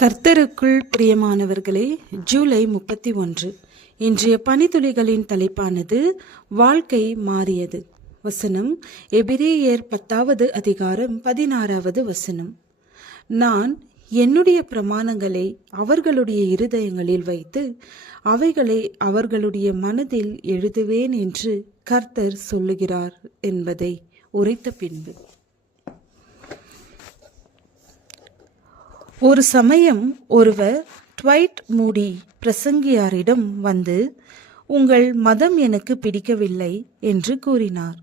கர்த்தருக்குள் பிரியமானவர்களே, ஜூலை 31 இன்றைய பனித்துளிகளின் தலைப்பானது வாழ்க்கை மாறியது. வசனம் எபிரேயர் 10வது அதிகாரம் 16வது வசனம். நான் என்னுடைய பிரமாணங்களை அவர்களுடைய இருதயங்களில் வைத்து அவைகளை அவர்களுடைய மனதில் எழுதுவேன் என்று கர்த்தர் சொல்லுகிறார் என்பதை உரைத்த பின்பு, ஒரு சமயம் ஒருவர் ட்வைட் மூடி பிரசங்கியாரிடம் வந்து, உங்கள் மதம் எனக்கு பிடிக்கவில்லை என்று கூறினார்.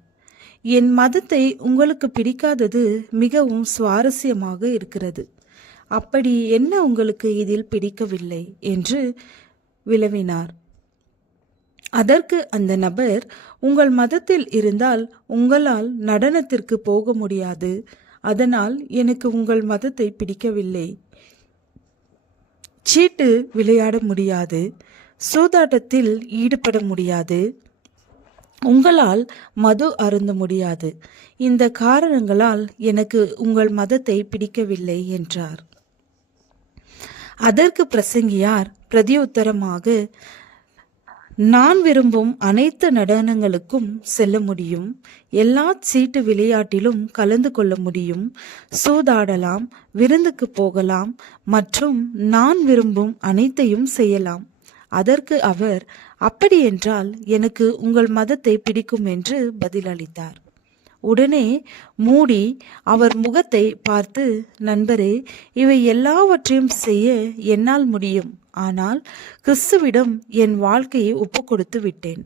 என் மதத்தை உங்களுக்கு பிடிக்காதது மிகவும் சுவாரஸ்யமாக இருக்கிறது. அப்படி என்ன உங்களுக்கு இதில் பிடிக்கவில்லை என்று விளவினார். அதற்கு அந்த நபர், உங்கள் மதத்தில் இருந்தால் உங்களால் நடனத்திற்கு போக முடியாது, அதனால் எனக்கு உங்கள் மதத்தை பிடிக்கவில்லை. சீட்டு விளையாட முடியாது, சூதாட்டத்தில் ஈடுபட முடியாது, உங்களால் மது அருந்த முடியாது. இந்த காரணங்களால் எனக்கு உங்கள் மதத்தை பிடிக்கவில்லை என்றார். அதற்கு பிரசங்கியார் பிரதியுத்தரமாக, நான் விரும்பும் அனைத்து நடனங்களுக்கும் செல்ல முடியும், எல்லா சீட்டு விளையாட்டிலும் கலந்து கொள்ள முடியும், சூதாடலாம், விருந்துக்கு போகலாம் மற்றும் நான் விரும்பும் அனைத்தையும் செய்யலாம். அதற்கு அவர், அப்படியென்றால் எனக்கு உங்கள் மதத்தை பிடிக்கும் என்று பதிலளித்தார். உடனே மூடி அவர் முகத்தை பார்த்து, நண்பரே, இவை எல்லாவற்றையும் செய்ய என்னால் முடியும், ஆனால் கிறிஸ்துவிடம் என் வாழ்க்கையை ஒப்புக்கொடுத்து விட்டேன்.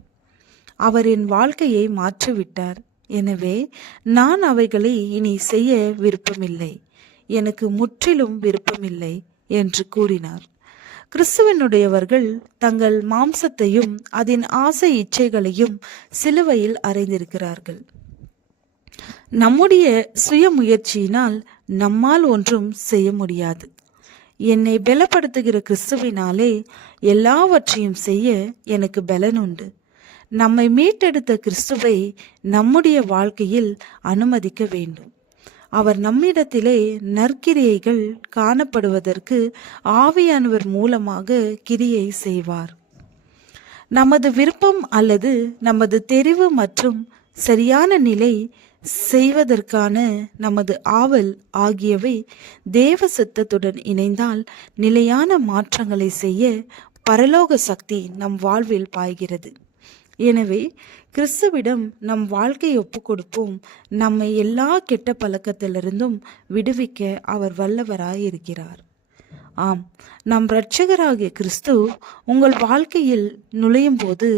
அவர் என் வாழ்க்கையை மாற்றிவிட்டார். எனவே நான் அவைகளை இனி செய்ய விருப்பமில்லை, எனக்கு முற்றிலும் விருப்பமில்லை என்று கூறினார். கிறிஸ்துவனுடையவர்கள் தங்கள் மாம்சத்தையும் அதன் ஆசை இச்சைகளையும் சிலுவையில் அறைந்திருக்கிறார்கள். நம்முடைய சுய முயற்சியினால் நம்மால் ஒன்றும் செய்ய முடியாது. என்னை பலப்படுத்துகிற கிறிஸ்துவினாலே எல்லாவற்றையும் செய்ய எனக்கு பலன் உண்டு. நம்மை மீட்டெடுத்த கிறிஸ்துவை நம்முடைய வாழ்க்கையில் அனுமதிக்க வேண்டும். அவர் நம்மிடத்திலே நற்கிரியைகள் காணப்படுவதற்கு ஆவியானவர் மூலமாக கிரியை செய்வார். நமது விருப்பம் அல்லது நமது தெரிவு மற்றும் சரியான நிலை செய்வதற்கான நமது ஆவல் ஆகியவை தேவ சித்தத்துடன் இணைந்தால் நிலையான மாற்றங்களை செய்ய பரலோக சக்தி நம் வாழ்வில் பாய்கிறது. எனவே கிறிஸ்துவிடம் நம் வாழ்க்கையை ஒப்பு கொடுப்போம். நம்மை எல்லா கெட்ட பழக்கத்திலிருந்தும் விடுவிக்க அவர் வல்லவராயிருக்கிறார். ஆம், நம் இரட்சகராகிய கிறிஸ்து உங்கள் வாழ்க்கையில் நுழையும் போது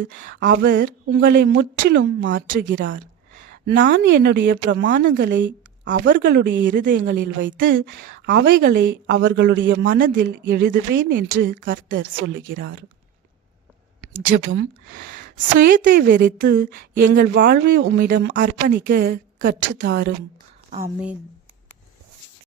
அவர் உங்களை முற்றிலும் மாற்றுகிறார். நான் என்னுடைய பிரமாணங்களை அவர்களுடைய இருதயங்களில் வைத்து அவைகளை அவர்களுடைய மனதில் எழுதுவேன் என்று கர்த்தர் சொல்லுகிறார். ஜெபம். சுயத்தை வெறுத்து எங்கள் வாழ்வை உம்மிடம் அர்ப்பணிக்க கற்றுத்தாரும். ஆமேன்.